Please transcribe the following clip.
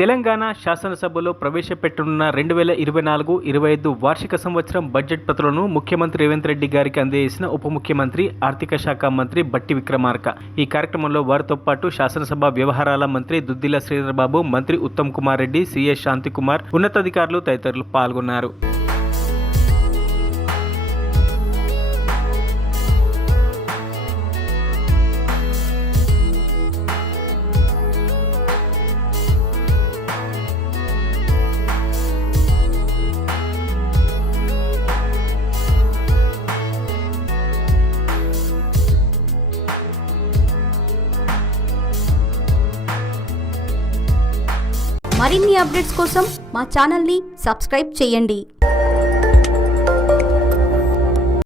తెలంగాణ శాసనసభలో ప్రవేశపెట్టనున్న 2024-25 వార్షిక సంవత్సరం బడ్జెట్ ప్రతులను ముఖ్యమంత్రి రేవంత్ రెడ్డి గారికి అందజేసిన ఉప ముఖ్యమంత్రి ఆర్థిక శాఖ మంత్రి బట్టి విక్రమార్క. ఈ కార్యక్రమంలో వారితో పాటు శాసనసభ వ్యవహారాల మంత్రి దుద్దిల శ్రీధర్ బాబు, మంత్రి ఉత్తమ్ కుమార్ రెడ్డి, సిఏ శాంతికుమార్, ఉన్నతాధికారులు తదితరులు పాల్గొన్నారు. మరిన్ని అప్డేట్స్ కోసం మా ఛానల్ని సబ్స్క్రైబ్ చేయండి.